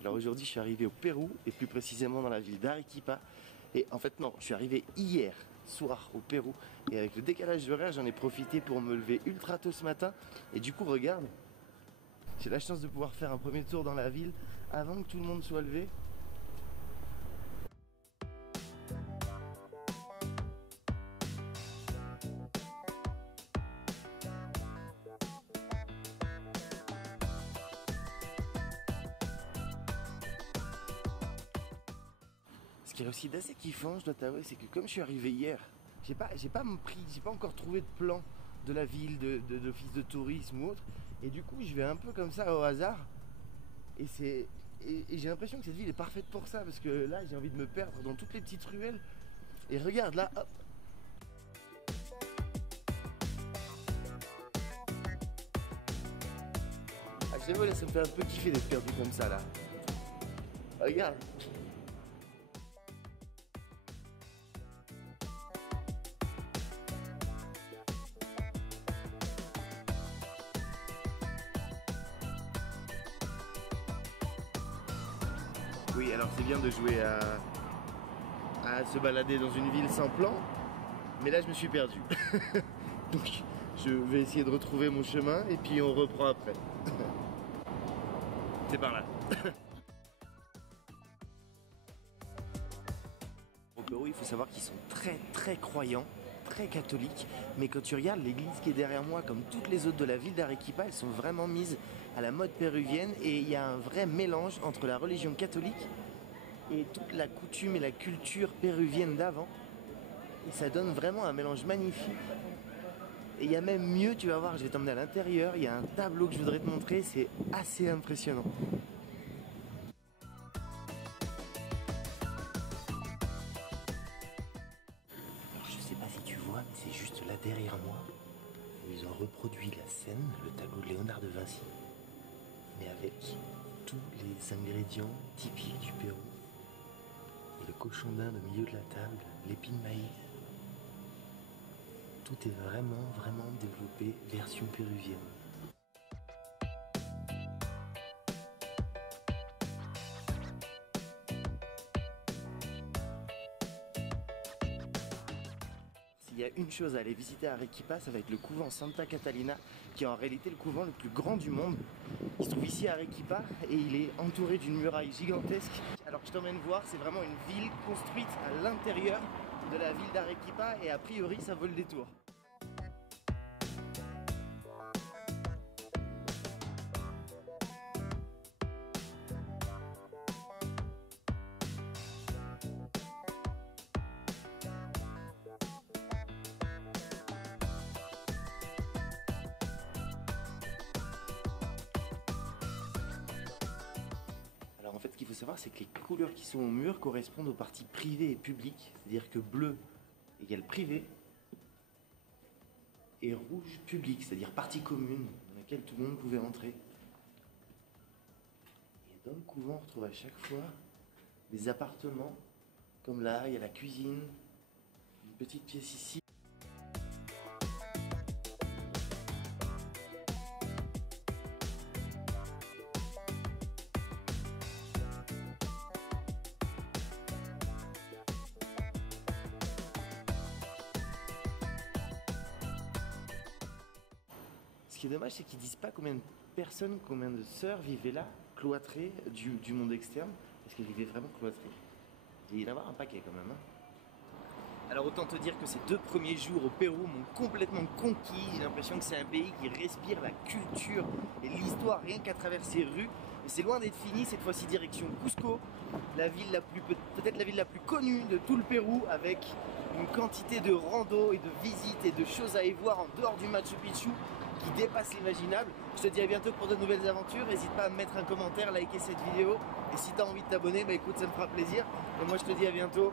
Alors aujourd'hui je suis arrivé au Pérou et plus précisément dans la ville d'Arequipa. Et en fait non, je suis arrivé hier soir au Pérou et avec le décalage horaire j'en ai profité pour me lever ultra tôt ce matin. Et du coup regarde, j'ai la chance de pouvoir faire un premier tour dans la ville avant que tout le monde soit levé. Ce qui est aussi d'assez kiffant, je dois t'avouer, c'est que comme je suis arrivé hier, j'ai pas encore trouvé de plan de la ville, d'office de tourisme ou autre. Et du coup, je vais un peu comme ça au hasard. Et j'ai l'impression que cette ville est parfaite pour ça, parce que là, j'ai envie de me perdre dans toutes les petites ruelles. Et regarde là, hop. Ah, je sais pas, là, ça me fait un peu kiffer d'être perdu comme ça là. Regarde. Oui, alors c'est bien de jouer à se balader dans une ville sans plan, mais là je me suis perdu. Donc je vais essayer de retrouver mon chemin et puis on reprend après. C'est par là. Au Pérou, il faut savoir qu'ils sont très croyants, très catholiques, mais quand tu regardes l'église qui est derrière moi, comme toutes les autres de la ville d'Arequipa, elles sont vraiment mises à la mode péruvienne et il y a un vrai mélange entre la religion catholique et toute la coutume et la culture péruvienne d'avant. Et ça donne vraiment un mélange magnifique. Et il y a même mieux, tu vas voir, je vais t'emmener à l'intérieur, il y a un tableau que je voudrais te montrer, c'est assez impressionnant. Alors je sais pas si tu vois, mais c'est juste là derrière moi, où ils ont reproduit la scène, le tableau de Léonard de Vinci, mais avec tous les ingrédients typiques du Pérou. Et le cochon d'Inde au milieu de la table, l'épi de maïs. Tout est vraiment développé version péruvienne. S'il y a une chose à aller visiter à Arequipa, ça va être le couvent Santa Catalina, qui est en réalité le couvent le plus grand du monde. Il se trouve ici à Arequipa et il est entouré d'une muraille gigantesque. Alors que je t'emmène voir, c'est vraiment une ville construite à l'intérieur de la ville d'Arequipa et a priori ça vaut le détour. Alors en fait ce qu'il faut savoir c'est que les couleurs qui sont au mur correspondent aux parties privées et publiques. C'est-à-dire que bleu égale privé et rouge public, c'est-à-dire partie commune dans laquelle tout le monde pouvait entrer. Et dans le couvent on retrouve à chaque fois des appartements, comme là il y a la cuisine, une petite pièce ici. Ce qui est dommage, c'est qu'ils disent pas combien de personnes, combien de sœurs vivaient là, cloîtrées du monde externe, parce qu'elles vivaient vraiment cloîtrées. Il y en a un paquet quand même. Alors autant te dire que ces 2 premiers jours au Pérou m'ont complètement conquis. J'ai l'impression que c'est un pays qui respire la culture et l'histoire rien qu'à travers ses rues. Et c'est loin d'être fini, cette fois-ci direction Cusco, la ville peut-être la ville la plus connue de tout le Pérou, avec une quantité de randos et de visites et de choses à y voir en dehors du Machu Picchu qui dépasse l'imaginable. Je te dis à bientôt pour de nouvelles aventures. N'hésite pas à me mettre un commentaire, liker cette vidéo. Et si tu as envie de t'abonner, bah écoute, ça me fera plaisir. Et moi je te dis à bientôt.